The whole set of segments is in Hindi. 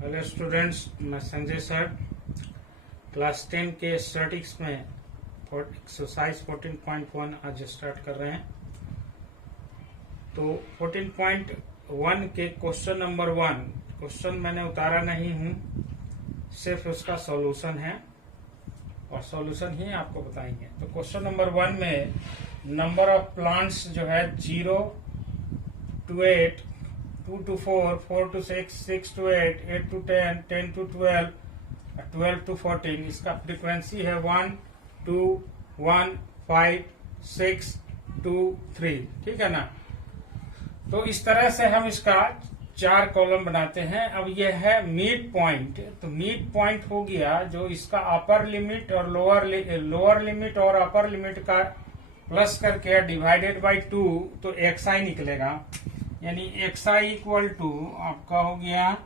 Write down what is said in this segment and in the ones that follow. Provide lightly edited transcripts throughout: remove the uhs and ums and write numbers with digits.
हेलो स्टूडेंट्स, मैं संजय सर क्लास 10 के स्टैटिक्स में एक्सरसाइज 14.1 आज स्टार्ट कर रहे हैं। तो 14.1 के क्वेश्चन नंबर 1 क्वेश्चन मैंने उतारा नहीं हूं, सिर्फ उसका सॉल्यूशन है और सॉल्यूशन ही आपको बताएंगे। तो क्वेश्चन नंबर 1 में नंबर ऑफ प्लांट्स जो है 0 to 8, 2 to 4, 4 to 6, 6 to 8, 8 to 10, 10 to 12, 12 to 14। इसका फ्रीक्वेंसी है 1, 2, 1, 5, 6, 2, 3। ठीक है ना। तो इस तरह से हम इसका 4 कॉलम बनाते हैं। अब यह है मिड पॉइंट। तो मिड पॉइंट हो गया जो इसका अपर लिमिट और लोअर लिमिट और अपर लिमिट का प्लस करके डिवाइडेड बाय 2, तो xi निकलेगा। यानी xi इक्वल टू आपका हो गया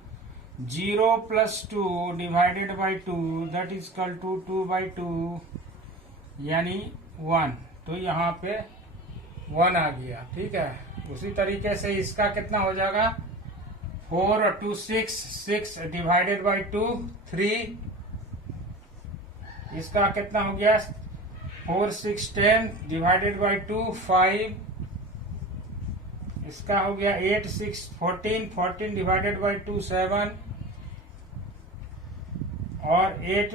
0 plus 2 divided by 2, that is equal to 2/2 यानी 1। तो यहाँ पे 1 आ गया। ठीक है। उसी तरीके से इसका कितना हो जाएगा 4 और 2 6, 6 डिवाइडेड बाई 2 3। इसका कितना हो गया 4 6 10 डिवाइडेड बाई 2 5। इसका हो गया 8 6 14, 14 डिवाइडेड बाई 2 7 और 8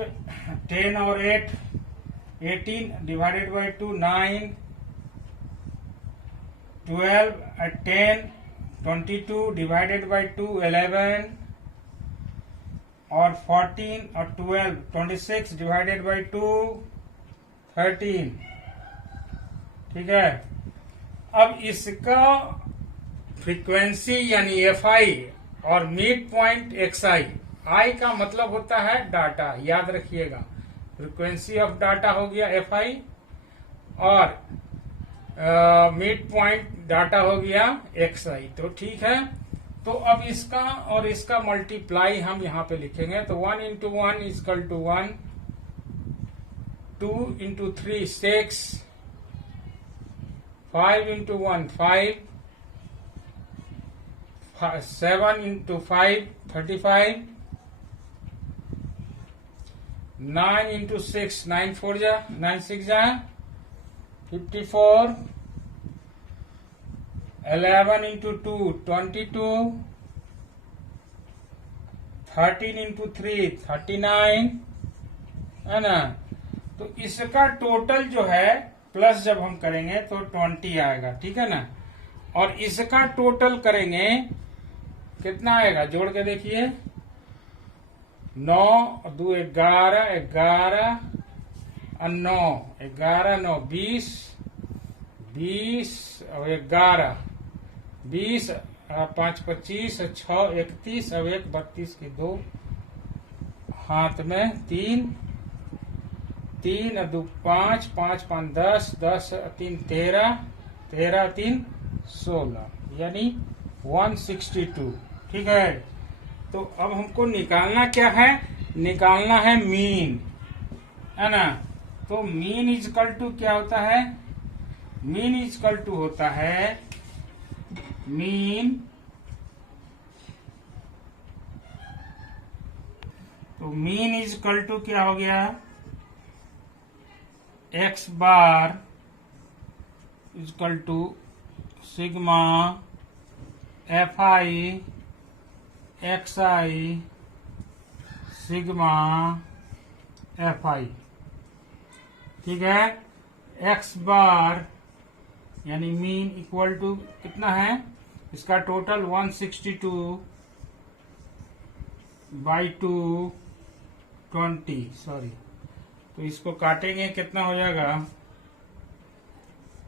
10 और 8 18 डिवाइडेड बाई 2 9 12 10 22 डिवाइडेड बाई 2 11 और 14 और 12 26 डिवाइडेड बाई 2 13। ठीक है। अब इसका फ्रीक्वेंसी यानी Fi और मिड पॉइंट xi। I का मतलब होता है डाटा, याद रखिएगा। फ्रीक्वेंसी ऑफ डाटा हो गया Fi और मिड पॉइंट डाटा हो गया xi। तो ठीक है। तो अब इसका और इसका मल्टीप्लाई हम यहाँ पे लिखेंगे। तो 1 into 1 is equal to 1, 2 into 3 6, 5 into 1 5, 7 into 5 35, 9 into 6 9 4 जा 9 6 जा 54, 11 into 2 22, 13 into 3 39, है ना। तो इसका टोटल जो है प्लस जब हम करेंगे तो 20 आएगा। ठीक है ना। और इसका टोटल करेंगे कितना आएगा, जोड़ के देखिए 9 2 11 11 और 9 11 9 20 20 और 11 20 5 25 6 31 और 1 32 की 2 हाथ में 3 3 और 2 5 5 5 10 10 3 13 13 3 16 यानी 162। ठीक है। तो अब हमको निकालना क्या है, निकालना है मीन, है ना। तो मीन इजकल टू क्या होता है, मीन इजकल टू होता है मीन। तो मीन इजकल टू क्या हो गया x bar equal to sigma Fi xi sigma Fi। ठीक है। x बार यानी मीन इक्वल टू कितना है, इसका टोटल 162 बाई 2 20 सॉरी। तो इसको काटेंगे कितना हो जाएगा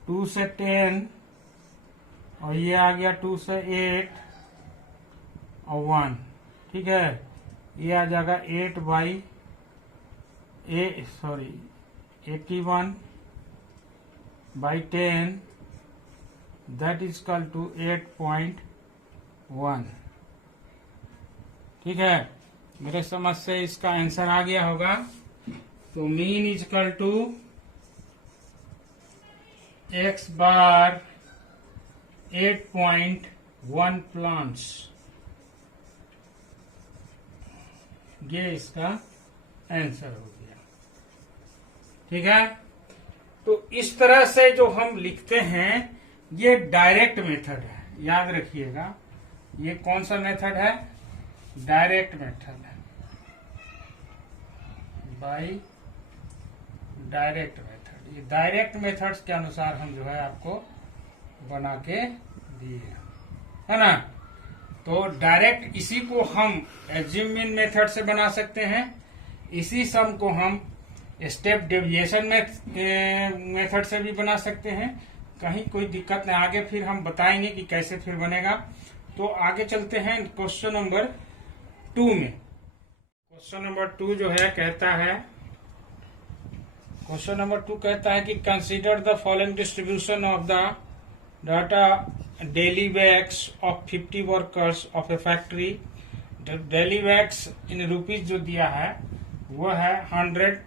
2 से 10 और ये आ गया 2 से 8 और 1। ठीक है। ये आ जाएगा 8 by 81 by 10, that is equal to 8.1। ठीक है। मेरे समझ से इसका आंसर आ गया होगा। तो mean is equal to x bar 8.1 plants ये इसका आंसर हो गया। ठीक है, तो इस तरह से जो हम लिखते हैं ये डायरेक्ट मेथड है, याद रखिएगा। ये कौन सा मेथड है? डायरेक्ट मेथड है, बाय डायरेक्ट मेथड। ये डायरेक्ट मेथड्स के अनुसार हम जो है आपको बना के दिए है ना। तो डायरेक्ट इसी को हम एज्यूम मीन मेथड से बना सकते हैं, इसी सम को हम स्टेप डेविएशन मेथड से भी बना सकते हैं। कहीं कोई दिक्कत नहीं, आगे फिर हम बताएंगे कि कैसे फिर बनेगा। तो आगे चलते हैं क्वेश्चन नंबर 2 में। क्वेश्चन नंबर 2 जो है कहता है, क्वेश्चन नंबर 2 कहता है कि consider the following distribution of the data daily wages of 50 workers of a factory. Daily wages in rupees जो दिया है वो है 100,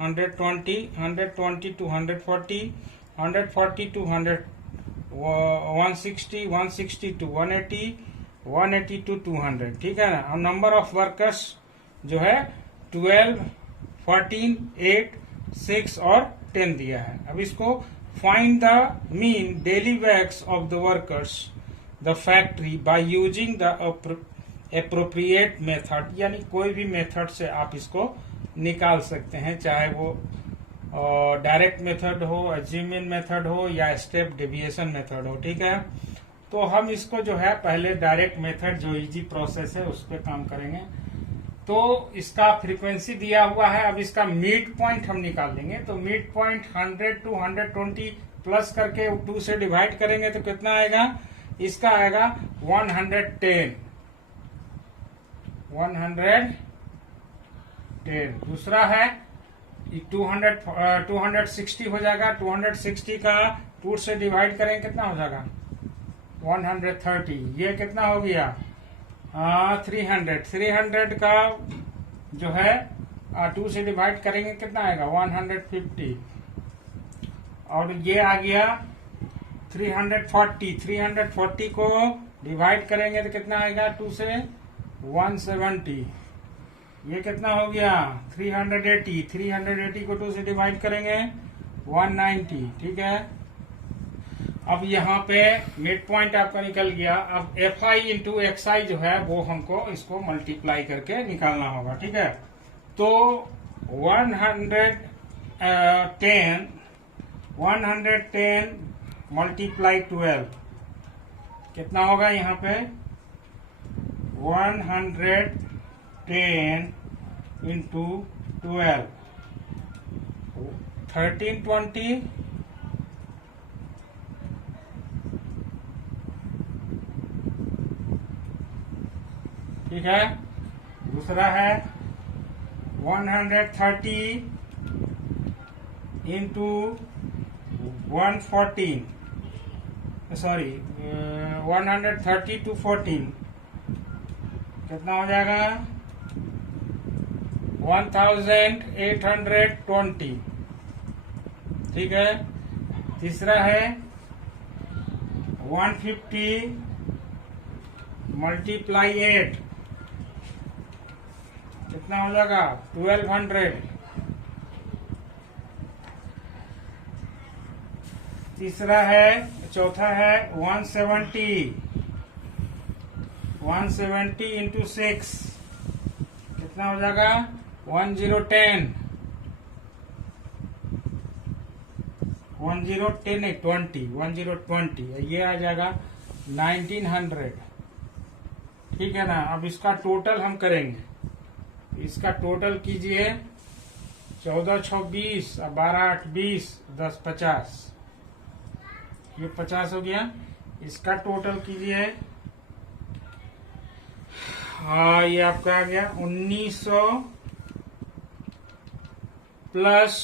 120, 120 to 140, 140 to 100, 160, 160 to 180, 180 to 200। ठीक है ना। और नंबर ऑफ वर्कर्स जो है 12, 14, 8, 6 और 10 दिया है। अब इसको find the mean daily wages of the workers the factory by using the appropriate method. यानी कोई भी मेथड से आप इसको निकाल सकते हैं, चाहे वो डायरेक्ट मेथड हो, एज्यूमिंग मेथड हो या स्टेप डेविएशन मेथड हो। ठीक है, तो हम इसको जो है पहले डायरेक्ट मेथड जो इजी प्रोसेस है उस पर काम करेंगे। तो इसका फ्रीक्वेंसी दिया हुआ है, अब इसका मिड पॉइंट हम निकाल लेंगे। तो मिड पॉइंट 100 to 120 प्लस करके 2 से डिवाइड करेंगे तो कितना आएगा? इसका आएगा 110, 110। दूसरा है 260 हो जाएगा। 260 का 2 से डिवाइड करेंगे कितना हो जाएगा? 130। ये कितना हो गया? 300। 300 का जो है 2 से डिवाइड करेंगे कितना आएगा? 150। और ये आ गया 340। 340 को डिवाइड करेंगे तो कितना आएगा? 2 से 170। ये कितना हो गया? 380। 380 को 2 से डिवाइड करेंगे 190। ठीक है, अब यहाँ पे मिड पॉइंट आपका निकल गया। अब एफ आई इंटू एक्स आई जो है वो हमको इसको मल्टीप्लाई करके निकालना होगा। ठीक है, तो 110 मल्टीप्लाई 12 कितना होगा? यहाँ पे 110 इंटू 12, 1320। ठीक है, दूसरा है 130 इंटू 114, सॉरी 130 to 14 कितना हो जाएगा? 1820। ठीक है, तीसरा है 150 मल्टीप्लाई 8 कितना हो जाएगा? 1200। तीसरा है, चौथा है 170 इंटू 6 कितना हो जाएगा? 1010 नहीं 1020। ये आ जाएगा 1900। ठीक है ना। अब इसका टोटल हम करेंगे। इसका टोटल कीजिए 14 6 20, 12 8 20, 10 50। ये 50 हो गया। इसका टोटल कीजिए, हाँ ये आपका आ गया 1900 प्लस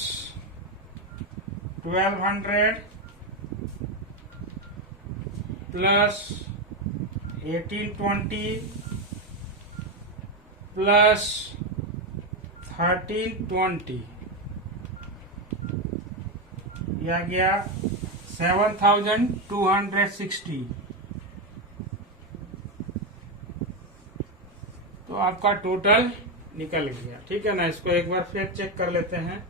1200 प्लस 1820 प्लस 1320। यह आ गया 7260। तो आपका टोटल निकल गया। ठीक है ना, इसको एक बार फिर चेक कर लेते हैं।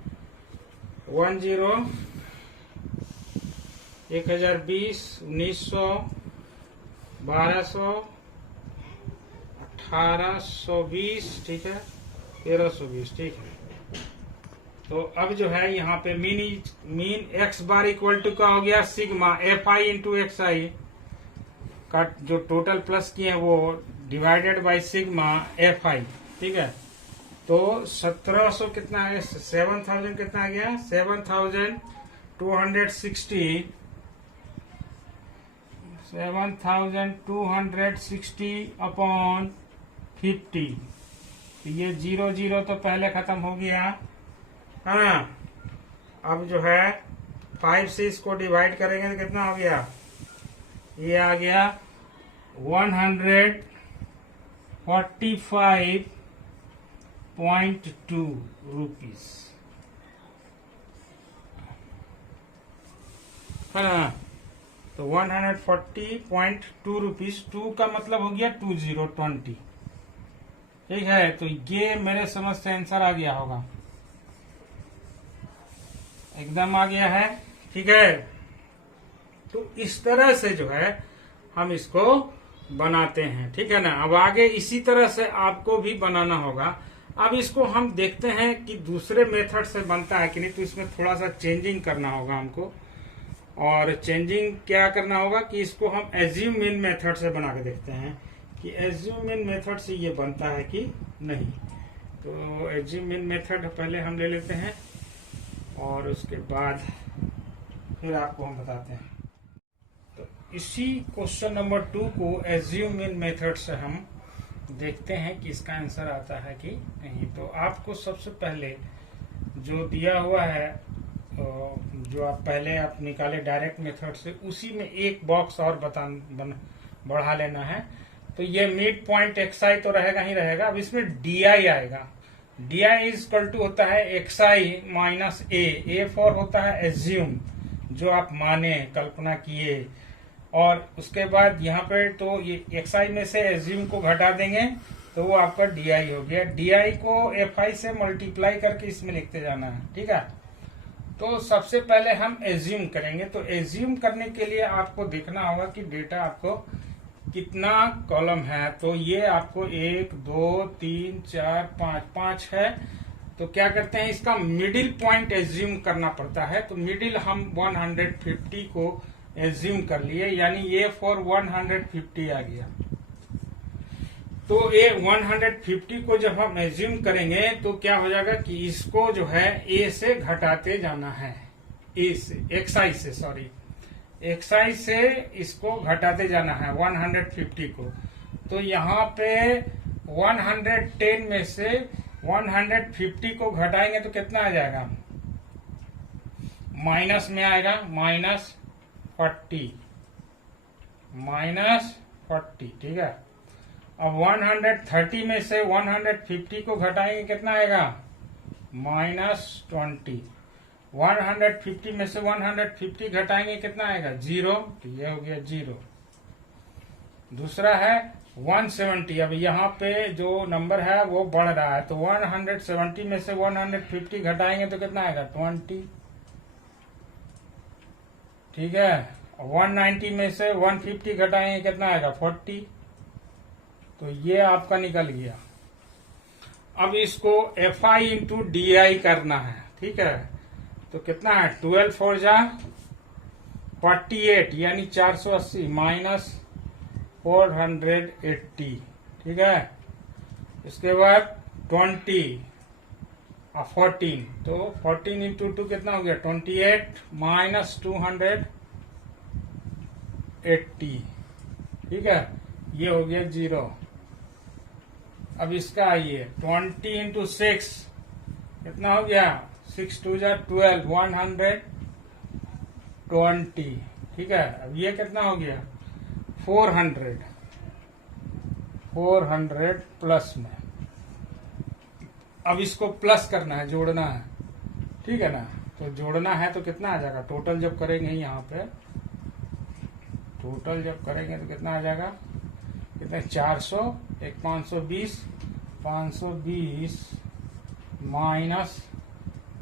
10 1020 1900 1200 1820 ठीक है 1320 ठीक है। तो अब जो है यहाँ पे mean x bar equal to का हो गया sigma f i into x i का जो टोटल प्लस किए वो divided by sigma f i. ठीक है, तो 1700 कितना है 7000 कितना आ गया 7260 अपॉन 50। तो ये 0 तो पहले खत्म हो गया। हाँ, अब जो है 5 से इसको डिवाइड करेंगे तो कितना हो गया, ये आ गया 145.2 रुपीज है ना। तो 140.2 रुपीज, 2 का मतलब हो गया 2020। ठीक है, तो ये मेरे समझ से आंसर आ गया होगा, एकदम आ गया है। ठीक है, तो इस तरह से जो है हम इसको बनाते हैं। ठीक है ना, अब आगे इसी तरह से आपको भी बनाना होगा। अब इसको हम देखते हैं कि दूसरे मेथड से बनता है कि नहीं, तो इसमें थोड़ा सा चेंजिंग करना होगा हमको। और चेंजिंग क्या करना होगा कि इसको हम एज्यूम मीन मेथड से बना के देखते हैं कि एज्यूम मीन मेथड से ये बनता है कि नहीं। तो एज्यूम मीन मेथड पहले हम ले लेते हैं और उसके बाद फिर आपको हम बताते हैं। तो इसी क्वेश्चन नंबर 2 को एज्यूम मीन मेथड से हम देखते हैं कि इसका आंसर आता है कि नहीं। तो आपको सबसे पहले जो दिया हुआ है, जो आप पहले आप निकाले डायरेक्ट मेथड से, उसी में एक बॉक्स और बढ़ा लेना है। तो ये मिड पॉइंट एक्स आई तो रहेगा ही रहेगा। अब इसमें डी आई आएगा। D I is equal to होता है X I minus A for होता है एज्यूम, जो आप माने कल्पना किए। और उसके बाद यहाँ पे तो ये एक्स आई में से एज्यूम को घटा देंगे तो वो आपका डी आई हो गया। डी आई को एफ आई से मल्टीप्लाई करके इसमें लिखते जाना है। ठीक है, तो सबसे पहले हम एज्यूम करेंगे। तो एज्यूम करने के लिए आपको देखना होगा कि डेटा आपको कितना कॉलम है। तो ये आपको 1 2 3 4 5 है। तो क्या करते हैं, इसका मिडिल पॉइंट एज्यूम करना पड़ता है। तो मिडिल हम 150 को एज्यूम कर लिए, यानी ये फॉर 150 आ गया। तो ये 150 को जब हम एज्यूम करेंगे तो क्या हो जाएगा कि इसको जो है ए से घटाते जाना है, ए से एक्सआई से, सॉरी एक्सआई से इसको घटाते जाना है 150 को। तो यहाँ पे 110 में से 150 को घटाएंगे तो कितना आ जाएगा, माइनस में आएगा, -40 ठीक है। अब 130 में से 150 को घटाएंगे कितना आएगा, -20। 150 में से 150 घटाएंगे कितना आएगा, 0। तो ये हो गया 0। दूसरा है 170। अब यहाँ पे जो नंबर है वो बढ़ रहा है, तो 170 में से 150 घटाएंगे तो कितना आएगा, 20। ठीक है, 190 में से 150 घटाएंगे कितना आएगा, 40। तो ये आपका निकल गया। अब इसको F i into D I करना है। ठीक है, तो कितना है, 12 4 जा 48 यानी 480 माइनस 480। ठीक है, इसके बाद 20 और 14, तो 14 इंटू 2 कितना हो गया, 28 माइनस 280। ठीक है, ये हो गया 0। अब इसका आइए 20 इंटू 6 कितना हो गया, 6 2 जा 12 120। ठीक है, अब ये कितना हो गया, 400 प्लस में। अब इसको प्लस करना है, जोड़ना है। ठीक है ना, तो जोड़ना है तो कितना आ जाएगा, टोटल जब करेंगे यहाँ पे, टोटल जब करेंगे तो कितना आ जाएगा, कितना 400 एक 520 520 माइनस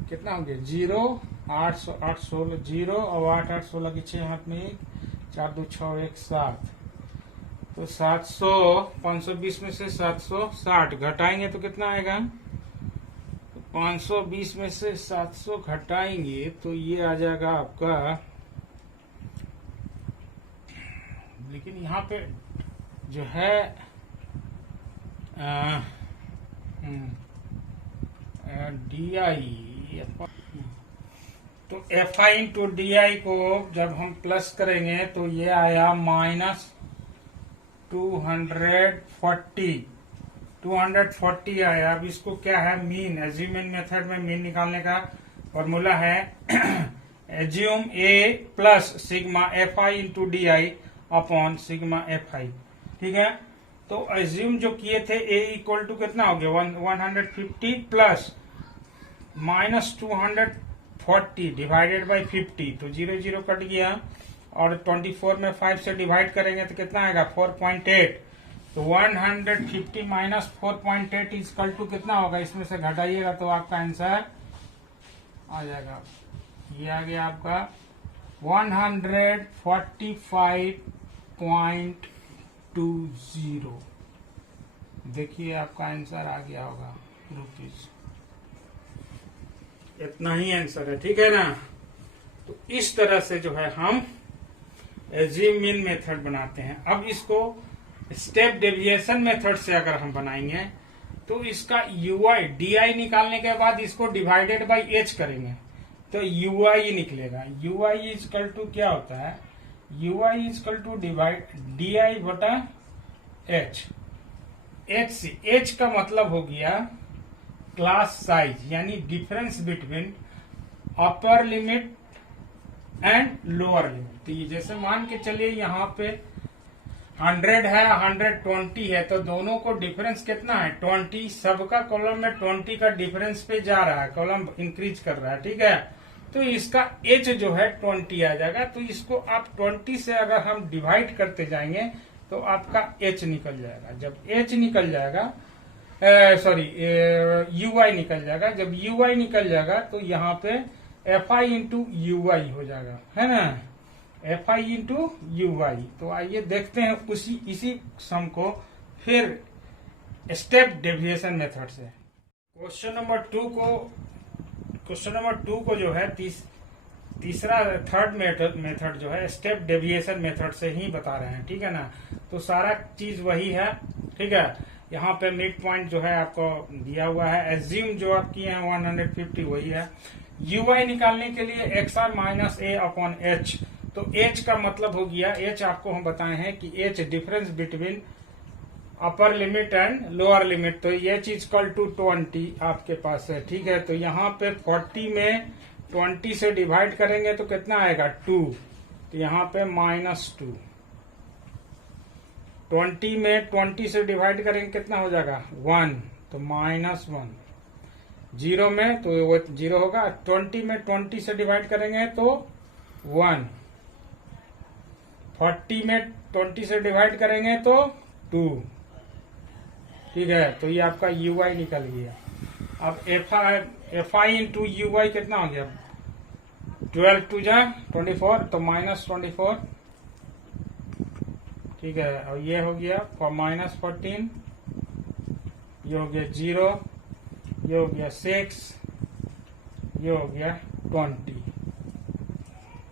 कितना हो गया 0, 8 16 0 और 8 8 16 की 6 हाथ में 1, 4 2 6 1 7। तो 700 520 में से 760 घटाएंगे तो कितना आएगा? 520 में से 700 घटाएंगे तो ये आ जाएगा आपका, लेकिन यहाँ पे जो है DI, तो FI इंटू DI को जब हम प्लस करेंगे तो ये आया माइनस 240 आया। अब इसको क्या है, मीन, एज्यूमेंट मेथड में मीन निकालने का फॉर्मूला है assume A plus sigma FI into DI upon sigma FI। ठीक है, तो एज्यूम जो किए थे A इक्वल टू कितना हो गया 150 प्लस माइनस 240 डिवाइडेड बाई 50, तो 0 0 कट गया और 24 में 5 से डिवाइड करेंगे तो कितना आएगा 4.8। तो 150 माइनस 4.8 इक्वल टू कितना होगा, इसमें से घटाइएगा तो आपका आंसर आ जाएगा, ये आ गया आपका 145.20। देखिए आपका आंसर आ गया होगा रुपीज। इतना ही आंसर है, ठीक है ना। तो इस तरह से जो है हम एज्यूम मीन मेथड बनाते हैं। अब इसको स्टेप डेविएशन मेथड से अगर हम बनाएंगे तो इसका यूआई DI निकालने के बाद इसको डिवाइडेड बाय H करेंगे तो यूआई निकलेगा। यूआई इजकल टू क्या होता है, UI equal to divide DI बटा H। H का मतलब हो गया क्लास साइज, यानी difference between upper limit and lower limit. तो ये जैसे मान के चलिए यहाँ पे 100 है, 120 है, तो दोनों को डिफरेंस कितना है 20। सबका कॉलम में 20 का डिफरेंस पे जा रहा है, कॉलम इंक्रीज कर रहा है, ठीक है। तो इसका H जो है 20 आ जाएगा। तो इसको आप 20 से अगर हम डिवाइड करते जाएंगे तो आपका H निकल जाएगा। जब H निकल जाएगा, UI निकल जाएगा। जब UI निकल जाएगा तो यहाँ पे FI इंटू UI हो जाएगा, है ना, FI इंटू UI। तो आइए देखते हैं इसी सम को फिर स्टेप डेविएशन मेथड से। क्वेश्चन नंबर 2 को जो है थर्ड मेथड जो है स्टेप डेविएशन मेथड से ही बता रहे हैं, ठीक है ना। तो सारा चीज वही है, ठीक है। यहाँ पे मिड पॉइंट जो है आपको दिया हुआ है, एज्यूम जो आप किए हैं 150 वही है। UI निकालने के लिए XR minus A upon H। तो H का मतलब हो गया, H आपको हम बताए हैं कि H difference between upper limit and lower limit. तो ये चीज इक्वल टू 20 आपके पास है, ठीक है। तो यहाँ पे 40 में 20 से डिवाइड करेंगे तो कितना आएगा 2, तो यहाँ पे -2। 20 में 20 से डिवाइड करेंगे कितना हो जाएगा 1, तो -1। 0 में तो वो 0 होगा। 20 में 20 से डिवाइड करेंगे तो 1। 40 में 20 से डिवाइड करेंगे तो 2, ठीक है। तो ये आपका UI निकल गया। अब FI इंटू UI कितना हो गया 12 2 जा 24, तो -24, ठीक है। और ये हो गया -14, ये हो गया 0, ये हो गया 6, ये हो गया 20।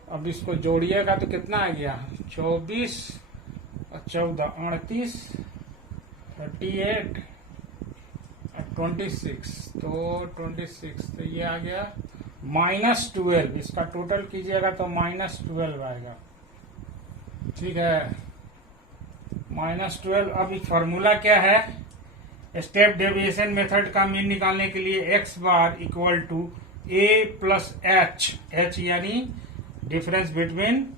अब इसको जोड़िएगा तो कितना आ गया 24 और 14 38, 38 और 26, तो 26, तो ये आ गया -12। इसका टोटल कीजिएगा तो -12 आएगा, ठीक है, -12। अब फॉर्मूला क्या है, स्टेप डेविएशन मेथड का मीन निकालने के लिए x bar equal to A plus H यानी difference between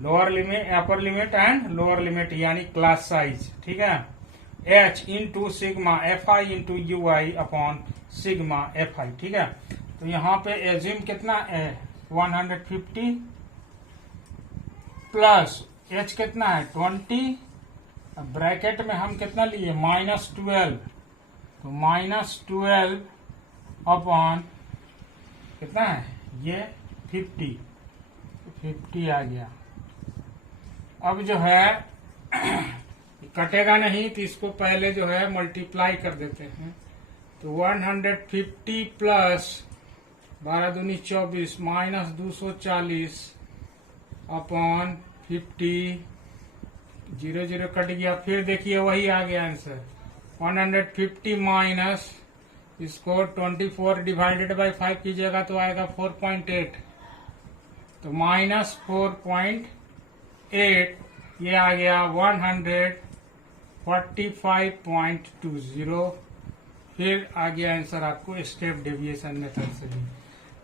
lower limit, upper limit and lower limit, यानी क्लास साइज, ठीक है। H into sigma FI into UI upon sigma FI, ठीक है। तो यहाँ पे एज्यूम कितना है 150 प्लस H कितना है 20, ब्रैकेट में हम कितना लिए -12, तो -12 अपॉन कितना है ये 50 आ गया। अब जो है कटेगा नहीं तो इसको पहले जो है मल्टीप्लाई कर देते हैं। तो 150 प्लस 12 दूनी 24 माइनस 240 अपॉन 50, 0 0 कट गया। फिर देखिए वही आ गया आंसर 150 माइनस इसको 24 डिवाइडेड बाई 5 कीजिएगा तो आएगा 4.8। तो -4.8 ये आ गया 145.20। फिर आ गया आंसर आपको स्टेप डेविएशन मेथड से भी।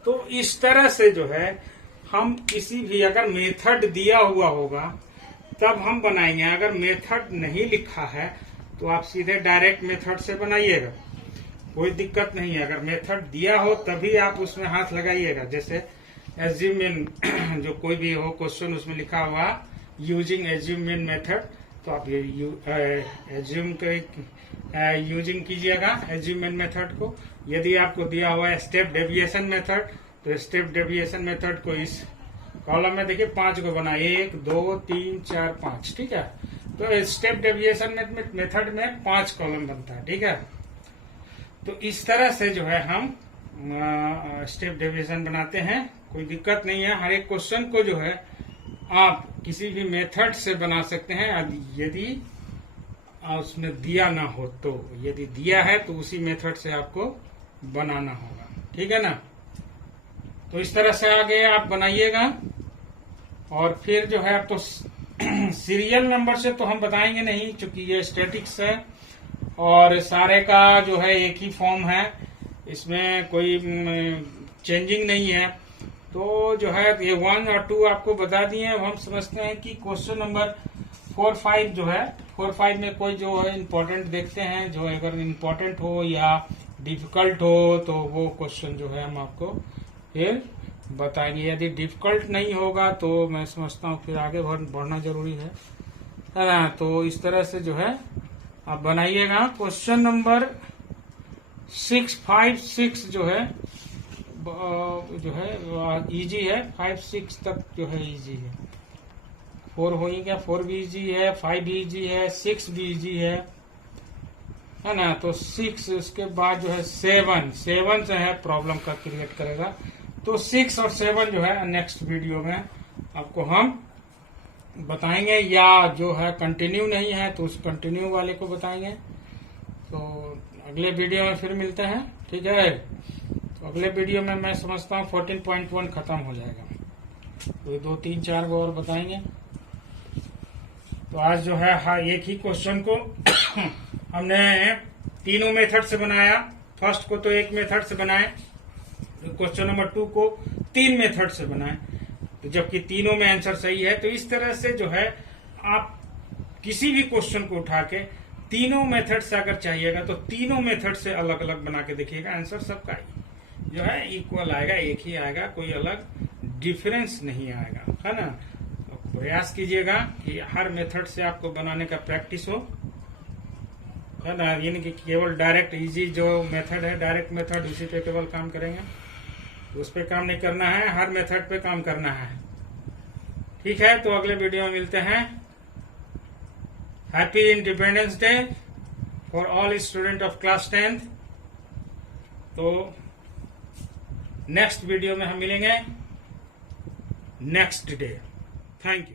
तो इस तरह से जो है हम किसी भी अगर मेथड दिया हुआ होगा तब हम बनाएंगे। अगर मेथड नहीं लिखा है तो आप सीधे डायरेक्ट मेथड से बनाइएगा, कोई दिक्कत नहीं है। अगर मेथड दिया हो तभी आप उसमें हाथ लगाइएगा। जैसे एज्यूम इन जो कोई भी हो क्वेश्चन उसमें लिखा हुआ यूजिंग एज्यूम इन मेथड, तो आप ये एज्यूम यूजिंग कीजिएगा एज्यूम इन मेथड को। यदि आपको दिया हुआ है स्टेप डेविएशन मेथड तो स्टेप डेविएशन मेथड को इस कॉलम में देखिए 5 को बना 1 2 3 4 5, ठीक है। तो स्टेप डेविएशन मेथड में 5 कॉलम बनता है, ठीक है। तो इस तरह से जो है हम स्टेप डेविएशन बनाते हैं, कोई दिक्कत नहीं है। हर एक क्वेश्चन को जो है आप किसी भी मेथड से बना सकते हैं यदि उसमें दिया ना हो तो। यदि दिया है तो उसी मेथड से आपको बनाना होगा, ठीक है ना। तो इस तरह से आगे आप बनाइएगा। और फिर जो है आप तो सीरियल नंबर से तो हम बताएंगे नहीं, क्योंकि ये स्टैटिक्स है और सारे का जो है एक ही फॉर्म है, इसमें कोई चेंजिंग नहीं है। तो जो है ये 1 और 2 आपको बता दिए। हम समझते हैं कि क्वेश्चन नंबर 4 5 जो है 4 5 में कोई जो है इम्पोर्टेंट देखते हैं, जो अगर इम्पोर्टेंट हो या डिफिकल्ट हो तो वो क्वेश्चन जो है हम आपको फिर बताएंगे। यदि डिफिकल्ट नहीं होगा तो मैं समझता हूँ फिर आगे बढ़ना जरूरी है ना। तो इस तरह से जो है आप बनाइएगा। क्वेश्चन नंबर 6 5 6 जो है इजी है। 5 6 तक जो है इजी है। 4 हो ही गया, 4 भी इजी है, 5 भी इजी है, 6 भी इजी है ना। तो 6 उसके बाद जो है 7 से है प्रॉब्लम का क्रिएट करेगा। तो 6 और 7 जो है नेक्स्ट वीडियो में आपको हम बताएंगे, या जो है कंटिन्यू नहीं है तो उस कंटिन्यू वाले को बताएंगे। तो अगले वीडियो में फिर मिलते हैं, ठीक है। तो अगले वीडियो में मैं समझता हूँ 14.1 खत्म हो जाएगा। तो 2 3 4 को और बताएंगे। तो आज जो है एक ही क्वेश्चन को हमने तीनों मेथड से बनाया। फर्स्ट को तो एक मेथड से बनाए, क्वेश्चन नंबर 2 को 3 मेथड से बनाए, तो जबकि तीनों में आंसर सही है। तो इस तरह से जो है आप किसी भी क्वेश्चन को उठा के तीनों मेथड से अगर चाहिएगा तो तीनों मेथड से अलग अलग बना के देखिएगा, आंसर सबका जो है इक्वल आएगा, एक ही आएगा, कोई अलग डिफरेंस नहीं आएगा, है ना। तो प्रयास कीजिएगा कि हर मेथड से आपको बनाने का प्रैक्टिस हो, है ना। यानी कि केवल डायरेक्ट इजी जो मेथड है डायरेक्ट मेथड उसी पे केवल काम करेंगे, उस पे काम नहीं करना है, हर मेथड पे काम करना है, ठीक है। तो अगले वीडियो में मिलते हैं। Happy independence day for all student of class 10th। तो नेक्स्ट वीडियो में हम मिलेंगे नेक्स्ट डे। Thank you.